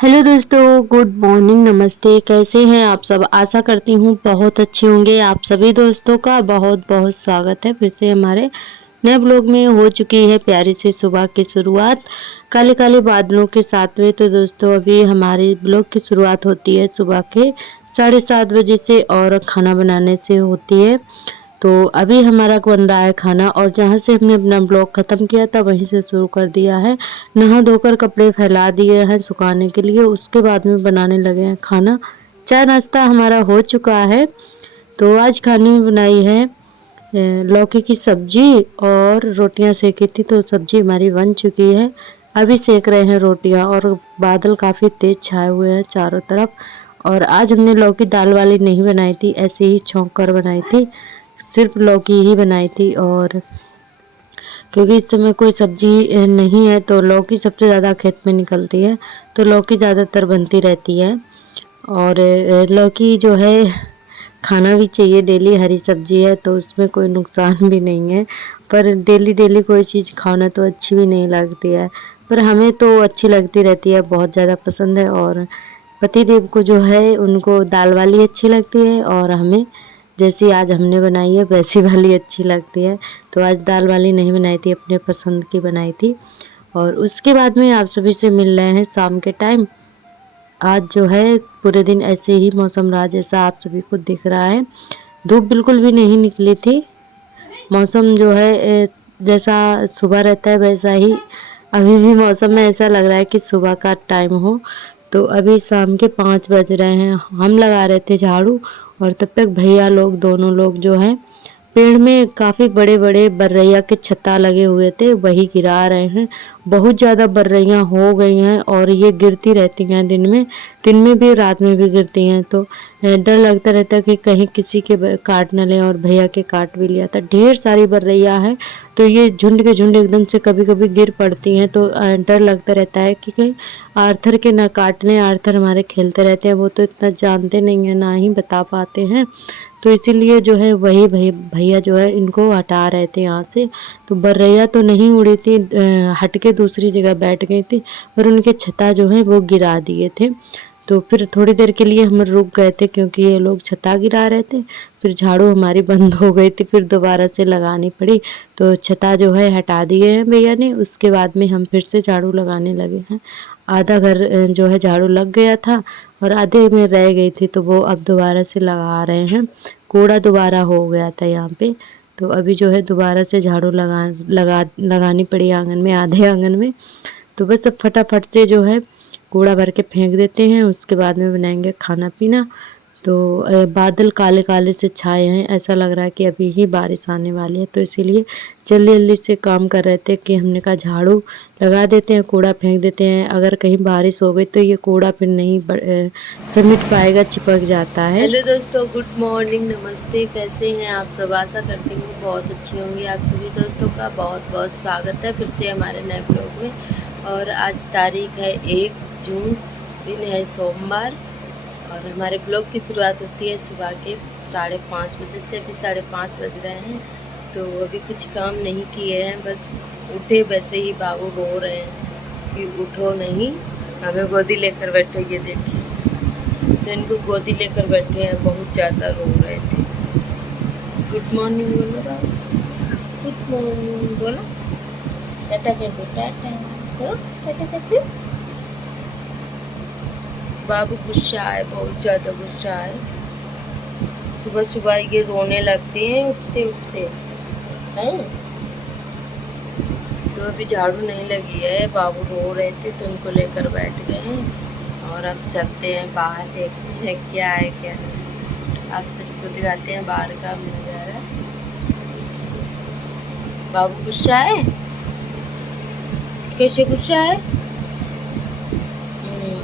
Hello दोस्तों, good morning, नमस्ते। कैसे हैं आप सब? आशा करती हूँ बहुत अच्छे होंगे। आप सभी दोस्तों का बहुत बहुत स्वागत है फिर से हमारे नए ब्लॉग में। हो चुकी है प्यारी सी सुबह की शुरुआत काले काले बादलों के साथ में। तो दोस्तों अभी हमारे ब्लॉग की शुरुआत होती है सुबह के 7:30 बजे से और खाना बनाने से होती है। तो अभी हमारा बन रहा है खाना और जहाँ से हमने अपना ब्लॉग ख़त्म किया था वहीं से शुरू कर दिया है। नहा धोकर कपड़े फैला दिए हैं सुखाने के लिए, उसके बाद में बनाने लगे हैं खाना। चाय नाश्ता हमारा हो चुका है। तो आज खाने में बनाई है लौकी की सब्जी और रोटियां सेकी थी। तो सब्जी हमारी बन चुकी है, अभी सेक रहे हैं रोटियां। और बादल काफ़ी तेज़ छाए हुए हैं चारों तरफ। और आज हमने लौकी दाल वाली नहीं बनाई थी, ऐसे ही छौंक कर बनाई थी, सिर्फ लौकी ही बनाई थी। और क्योंकि इस समय कोई सब्जी नहीं है तो लौकी सबसे ज़्यादा खेत में निकलती है, तो लौकी ज़्यादातर बनती रहती है। और लौकी जो है खाना भी चाहिए, डेली हरी सब्जी है तो उसमें कोई नुकसान भी नहीं है। पर डेली डेली कोई चीज़ खाना तो अच्छी भी नहीं लगती है, पर हमें तो अच्छी लगती रहती है, बहुत ज़्यादा पसंद है। और पति देव को जो है उनको दाल वाली अच्छी लगती है और हमें जैसी आज हमने बनाई है वैसी वाली अच्छी लगती है। तो आज दाल वाली नहीं बनाई थी, अपने पसंद की बनाई थी। और उसके बाद में आप सभी से मिल रहे हैं शाम के टाइम। आज जो है पूरे दिन ऐसे ही मौसम रहा जैसा आप सभी को दिख रहा है। धूप बिल्कुल भी नहीं निकली थी। मौसम जो है जैसा सुबह रहता है वैसा ही अभी भी मौसम में ऐसा लग रहा है कि सुबह का टाइम हो। तो अभी शाम के 5 बज रहे हैं, हम लगा रहे थे झाड़ू और तब तक भैया लोग दोनों लोग जो हैं पेड़ में काफ़ी बड़े बड़े बर्रैया के छत्ता लगे हुए थे वही गिरा रहे हैं। बहुत ज़्यादा बर्रैयाँ हो गई हैं और ये गिरती रहती हैं दिन में भी रात में भी गिरती हैं। तो डर लगता रहता है कि कहीं किसी के काट न लें, और भैया के काट भी लिया था। ढेर सारी बर्रैया है तो ये झुंड के झुंड एकदम से कभी कभी गिर पड़ती हैं, तो डर लगता रहता है कि कहीं आर्थर के ना काट लें। आर्थर हमारे खेलते रहते हैं, वो तो इतना जानते नहीं हैं, ना ही बता पाते हैं। तो इसीलिए जो है वही भैया जो है इनको हटा रहे थे यहाँ से। तो बर्रैया तो नहीं उड़ी थी, हट के दूसरी जगह बैठ गई थी, पर उनके छत्ता जो है वो गिरा दिए थे। तो फिर थोड़ी देर के लिए हम रुक गए थे क्योंकि ये लोग छत्ता गिरा रहे थे। फिर झाड़ू हमारी बंद हो गई थी, फिर दोबारा से लगानी पड़ी। तो छत्ता जो है हटा दिए हैं भैया ने, उसके बाद में हम फिर से झाड़ू लगाने लगे हैं। आधा घर जो है झाड़ू लग गया था और आधे में रह गई थी, तो वो अब दोबारा से लगा रहे हैं। कूड़ा दोबारा हो गया था यहाँ पे, तो अभी जो है दोबारा से झाड़ू लगानी पड़ी आंगन में, आधे आंगन में। तो बस अब फटाफट से जो है कूड़ा भर के फेंक देते हैं, उसके बाद में बनाएंगे खाना पीना। तो बादल काले काले से छाए हैं, ऐसा लग रहा है कि अभी ही बारिश आने वाली है। तो इसीलिए जल्दी जल्दी से काम कर रहे थे कि हमने कहा झाड़ू लगा देते हैं, कूड़ा फेंक देते हैं। अगर कहीं बारिश हो गई तो ये कूड़ा फिर नहीं समेट पाएगा, चिपक जाता है। हेलो दोस्तों, गुड मॉर्निंग, नमस्ते। कैसे हैं आप सब? आशा करती हूँ बहुत अच्छी होंगी। आप सभी दोस्तों का बहुत बहुत स्वागत है फिर से हमारे नए ब्लॉग में। और आज तारीख है 1 जून, दिन है सोमवार, और हमारे ब्लॉग की शुरुआत होती है सुबह के 5:30 बजे से। अभी 5:30 बज रहे हैं, तो अभी कुछ काम नहीं किए हैं, बस उठे। वैसे ही बाबू रो रहे हैं कि उठो नहीं, हमें गोदी लेकर बैठो, ये देखिए। तो इनको गोदी लेकर बैठे हैं, बहुत ज़्यादा रो रहे थे। गुड मॉर्निंग बोलो बाबू, गुड मॉर्निंग बोलो, टाटा कर दो, टाटा बोलो, टाटा कर दो। बाबू गुस्सा है, बहुत ज़्यादा गुस्सा है। सुबह सुबह ये रोने लगते हैं उठते उठते हैं। तो अभी झाड़ू नहीं लगी है, बाबू रो रहे थे तो उनको लेकर बैठ गए हैं। और अब चलते हैं बाहर, देखते हैं क्या है क्या नहीं। आप सभी को दिखाते हैं बाहर का नज़ारा। बाबू गुस्सा है, कैसे गुस्सा है?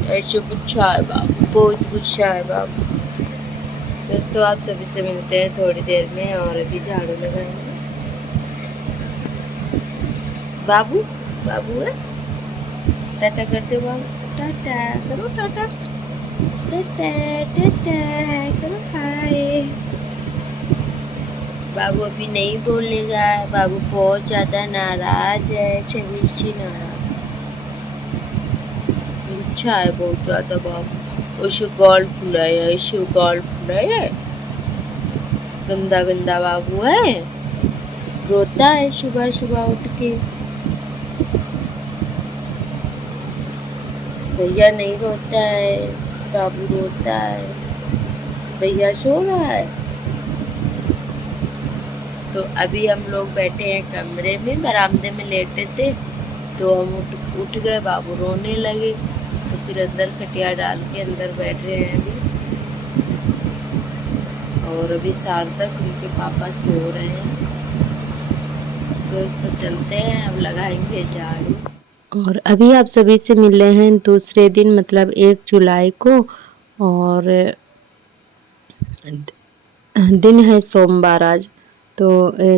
ऐसे गुस्सा है बाबू, बहुत गुस्सा है बाबू। दोस्तों आप सभी से मिलते हैं थोड़ी देर में, और अभी झाड़ू लगाएंगे। बाबू बाबू है, टाटा करते बाबू, टाटा करो, टाटा टाटा टाटा करो, हाय। बाबू अभी नहीं बोलेगा, बाबू बहुत ज़्यादा नाराज है, छबीर नाराज, अच्छा है बहुत ज़्यादा बाबू। उसे गाल फुलाया, इसे गाल फुलाया, गंदा गंदा बाबू है, रोता है सुबह सुबह उठ के। भैया नहीं रोता है, बाबू रोता है, भैया सो रहा है। तो अभी हम लोग बैठे हैं कमरे में, बरामदे में लेटे थे, तो हम उठ गए, बाबू रोने लगे, तो फिर अंदर खटिया डाल के अंदर बैठ रहे हैं अभी। और अभी सार्थक उनके पापा सो रहे हैं, दोस्तों चलते हैं, अब लगाएंगे झाड़ू। और अभी आप सभी से मिल रहे हैं दूसरे दिन, मतलब 1 जुलाई को, और दिन है सोमवार आज। तो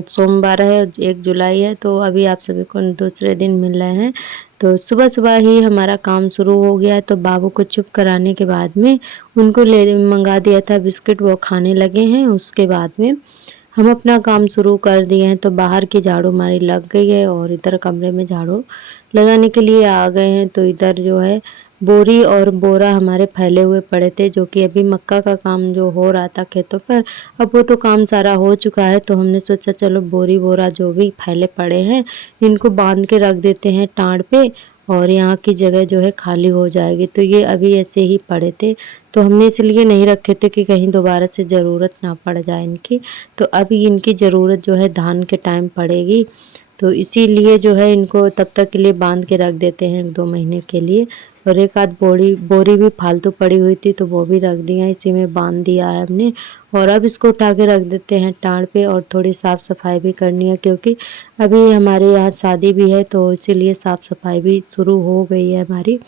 सोमवार है, 1 जुलाई है, तो अभी आप सभी को दूसरे दिन मिल रहे हैं। तो सुबह सुबह ही हमारा काम शुरू हो गया। तो बाबू को चुप कराने के बाद में उनको मंगा दिया था बिस्किट, वो खाने लगे हैं। उसके बाद में हम अपना काम शुरू कर दिए हैं। तो बाहर की झाड़ू हमारी लग गई है और इधर कमरे में झाड़ू लगाने के लिए आ गए हैं। तो इधर जो है बोरी और बोरा हमारे फैले हुए पड़े थे, जो कि अभी मक्का का काम जो हो रहा था खेतों पर, अब वो तो काम सारा हो चुका है। तो हमने सोचा चलो बोरी बोरा जो भी फैले पड़े हैं इनको बांध के रख देते हैं टाँड़ पे, और यहाँ की जगह जो है खाली हो जाएगी। तो ये अभी ऐसे ही पड़े थे, तो हमने इसलिए नहीं रखे थे कि कहीं दोबारा से ज़रूरत ना पड़ जाए इनकी। तो अभी इनकी ज़रूरत जो है धान के टाइम पड़ेगी, तो इसीलिए जो है इनको तब तक के लिए बांध के रख देते हैं 1-2 महीने के लिए। और एक आध बोरी भी फालतू पड़ी हुई थी, तो वो भी रख दिया, इसी में बांध दिया है हमने। और अब इसको उठा के रख देते हैं टाँड़ पे, और थोड़ी साफ़ सफाई भी करनी है, क्योंकि अभी हमारे यहाँ शादी भी है, तो इसीलिए साफ़ सफाई भी शुरू हो गई है हमारी।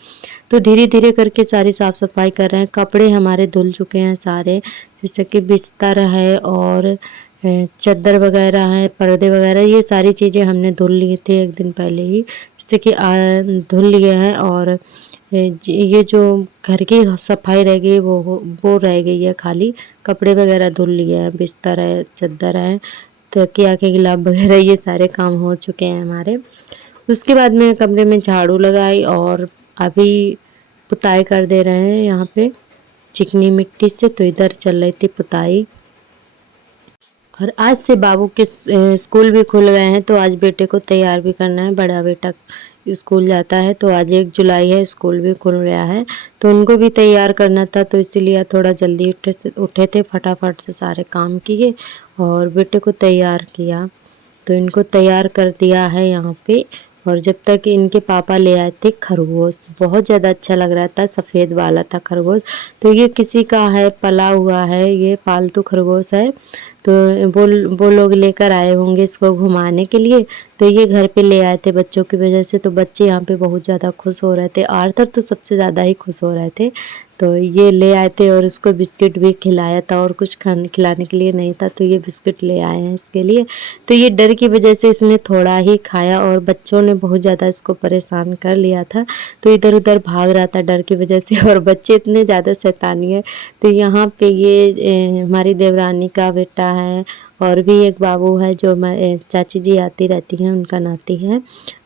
तो धीरे धीरे करके सारी साफ़ सफाई कर रहे हैं। कपड़े हमारे धुल चुके हैं सारे, जैसे कि बिस्तर है और चद्दर वगैरह है, पर्दे वगैरह, ये सारी चीज़ें हमने धुल लिए थे 1 दिन पहले ही, जैसे कि धुल लिए हैं। और ये जो घर की सफाई रह गई वो रह गई है खाली। कपड़े वगैरह धुल लिए हैं, बिस्तर है, चद्दर है, तकिया के गिलाफ वगैरह, ये सारे काम हो चुके हैं हमारे। उसके बाद में कमरे में झाड़ू लगाई, और अभी पुताई कर दे रहे हैं यहाँ पे चिकनी मिट्टी से। तो इधर चल रही थी पुताई। और आज से बाबू के स्कूल भी खुल गए हैं, तो आज बेटे को तैयार भी करना है। बड़ा बेटा स्कूल जाता है, तो आज 1 जुलाई है, स्कूल भी खुल गया है, तो उनको भी तैयार करना था। तो इसीलिए थोड़ा जल्दी उठे थे, फटाफट से सारे काम किए और बेटे को तैयार किया। तो इनको तैयार कर दिया है यहाँ पे। और जब तक इनके पापा ले आए थे खरगोश, बहुत ज़्यादा अच्छा लग रहा था, सफ़ेद वाला था खरगोश। तो ये किसी का है, पला हुआ है, ये पालतू खरगोश है। तो वो लोग लेकर आए होंगे इसको घुमाने के लिए, तो ये घर पे ले आए थे बच्चों की वजह से। तो बच्चे यहाँ पे बहुत ज़्यादा खुश हो रहे थे, आर्थर तो सबसे ज़्यादा ही खुश हो रहे थे। तो ये ले आए थे और उसको बिस्किट भी खिलाया था, और कुछ खिलाने के लिए नहीं था, तो ये बिस्किट ले आए हैं इसके लिए। तो ये डर की वजह से इसने थोड़ा ही खाया, और बच्चों ने बहुत ज़्यादा इसको परेशान कर लिया था, तो इधर उधर भाग रहा था डर की वजह से। और बच्चे इतने ज़्यादा शैतानी है। तो यहाँ पे ये हमारी देवरानी का बेटा है, और भी एक बाबू है जो चाची जी आती रहती हैं, उनका नाती है,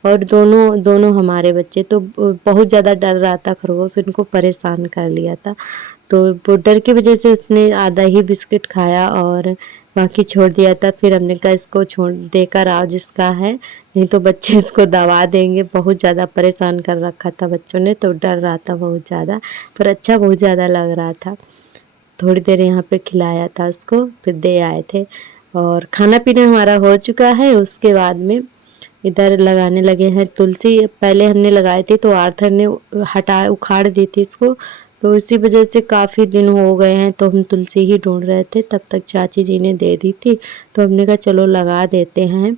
और दोनों हमारे बच्चे। तो बहुत ज़्यादा डर रहा था खरगोश, उनको परेशान कर लिया था। तो वो डर की वजह से उसने आधा ही बिस्किट खाया और बाकी छोड़ दिया था। फिर हमने कहा इसको छोड़ देकर आओ जिसका है, नहीं तो बच्चे इसको दबा देंगे। बहुत ज़्यादा परेशान कर रखा था बच्चों ने, तो डर रहा था बहुत ज़्यादा, पर अच्छा बहुत ज़्यादा लग रहा था। थोड़ी देर यहाँ पे खिलाया था उसको, फिर दे आए थे, और खाना पीना हमारा हो चुका है। उसके बाद में इधर लगाने लगे हैं तुलसी। पहले हमने लगाई थी, तो आर्थर ने उखाड़ दी थी इसको, तो इसी वजह से काफ़ी दिन हो गए हैं, तो हम तुलसी ही ढूंढ रहे थे। तब तक चाची जी ने दे दी थी, तो हमने कहा चलो लगा देते हैं।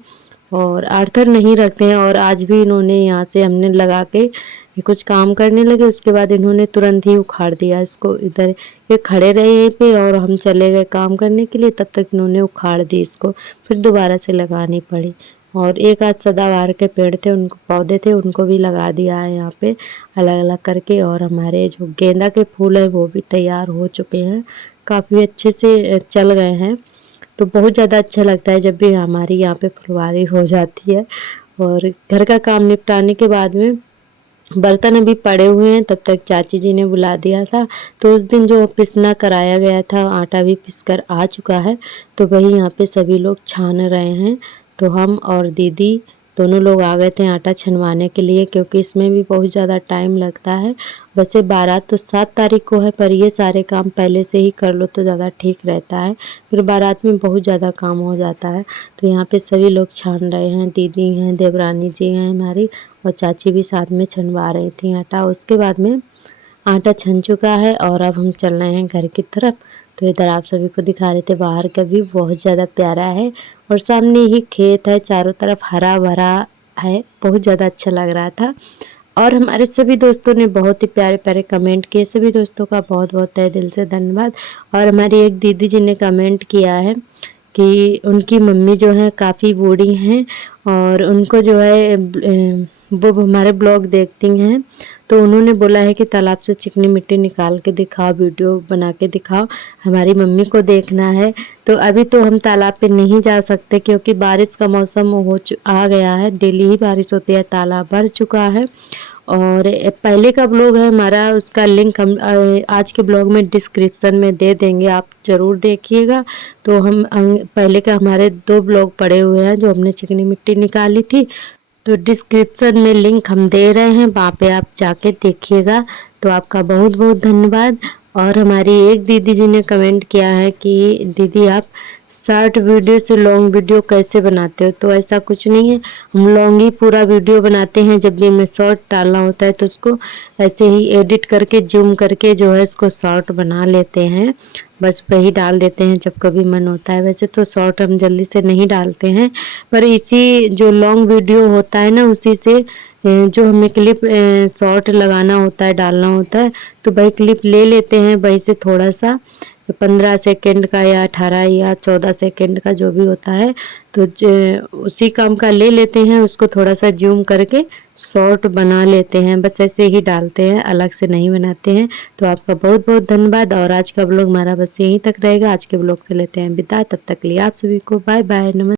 और आर्थर नहीं रखते हैं, और आज भी इन्होंने यहाँ से हमने लगा के कुछ काम करने लगे, उसके बाद इन्होंने तुरंत ही उखाड़ दिया इसको। इधर ये खड़े रहे यहीं पे, और हम चले गए काम करने के लिए, तब तक इन्होंने उखाड़ दी इसको, फिर दोबारा से लगानी पड़ी। और एक आध सदाबहार के पेड़ थे, उनको पौधे थे, उनको भी लगा दिया है यहाँ पे अलग अलग करके। और हमारे जो गेंदा के फूल है वो भी तैयार हो चुके हैं, काफ़ी अच्छे से चल गए हैं। तो बहुत ज़्यादा अच्छा लगता है जब भी हमारी यहाँ पे फुलवारी हो जाती है। और घर का काम निपटाने के बाद में बर्तन अभी पड़े हुए हैं, तब तक चाची जी ने बुला दिया था। तो उस दिन जो पिसना कराया गया था, आटा भी पिस कर आ चुका है, तो वही यहाँ पे सभी लोग छान रहे हैं। तो हम और दीदी दोनों लोग आ गए थे आटा छनवाने के लिए, क्योंकि इसमें भी बहुत ज़्यादा टाइम लगता है। वैसे बारात तो 7 तारीख को है, पर ये सारे काम पहले से ही कर लो तो ज़्यादा ठीक रहता है, फिर बारात में बहुत ज़्यादा काम हो जाता है। तो यहाँ पे सभी लोग छान रहे हैं, दीदी हैं, देवरानी जी हैं हमारी, और चाची भी साथ में छनवा रही थी आटा। उसके बाद में आटा छन चुका है और अब हम चल रहे हैं घर की तरफ। तो इधर आप सभी को दिखा रहे थे बाहर का व्यू, बहुत ज़्यादा प्यारा है और सामने ही खेत है, चारों तरफ हरा भरा है, बहुत ज़्यादा अच्छा लग रहा था। और हमारे सभी दोस्तों ने बहुत ही प्यारे प्यारे कमेंट किए, सभी दोस्तों का बहुत बहुत तहे दिल से धन्यवाद। और हमारी एक दीदी जी ने कमेंट किया है कि उनकी मम्मी जो है काफ़ी बूढ़ी हैं और उनको जो है वो हमारे ब्लॉग देखती हैं, तो उन्होंने बोला है कि तालाब से चिकनी मिट्टी निकाल के दिखाओ, वीडियो बना के दिखाओ, हमारी मम्मी को देखना है। तो अभी तो हम तालाब पे नहीं जा सकते क्योंकि बारिश का मौसम आ गया है, डेली ही बारिश होती है, तालाब भर चुका है। और पहले का ब्लॉग है हमारा, उसका लिंक हम आज के ब्लॉग में डिस्क्रिप्शन में दे देंगे, आप ज़रूर देखिएगा। तो हम पहले का हमारे 2 ब्लॉग पड़े हुए हैं जो हमने चिकनी मिट्टी निकाली थी, तो डिस्क्रिप्शन में लिंक हम दे रहे हैं, वहाँ पे आप जाके देखिएगा। तो आपका बहुत बहुत धन्यवाद। और हमारी एक दीदी जी ने कमेंट किया है कि दीदी आप शॉर्ट वीडियो से लॉन्ग वीडियो कैसे बनाते हो? तो ऐसा कुछ नहीं है, हम लॉन्ग ही पूरा वीडियो बनाते हैं, जब भी हमें शॉर्ट डालना होता है तो उसको ऐसे ही एडिट करके जूम करके जो है इसको शॉर्ट बना लेते हैं, बस वही डाल देते हैं जब कभी मन होता है। वैसे तो शॉर्ट हम जल्दी से नहीं डालते हैं, पर इसी जो लॉन्ग वीडियो होता है ना, उसी से जो हमें क्लिप शॉर्ट लगाना होता है, डालना होता है, तो वही क्लिप ले लेते हैं, वही से थोड़ा सा 15 सेकंड का या 18 या 14 सेकंड का जो भी होता है, तो उसी काम का ले लेते हैं, उसको थोड़ा सा जूम करके शॉर्ट बना लेते हैं, बस ऐसे ही डालते हैं, अलग से नहीं बनाते हैं। तो आपका बहुत बहुत धन्यवाद। और आज का ब्लॉग हमारा बस यहीं तक रहेगा। आज के ब्लॉग से लेते हैं विदा, तब तक लिए आप सभी को बाय बाय, नमस्ते।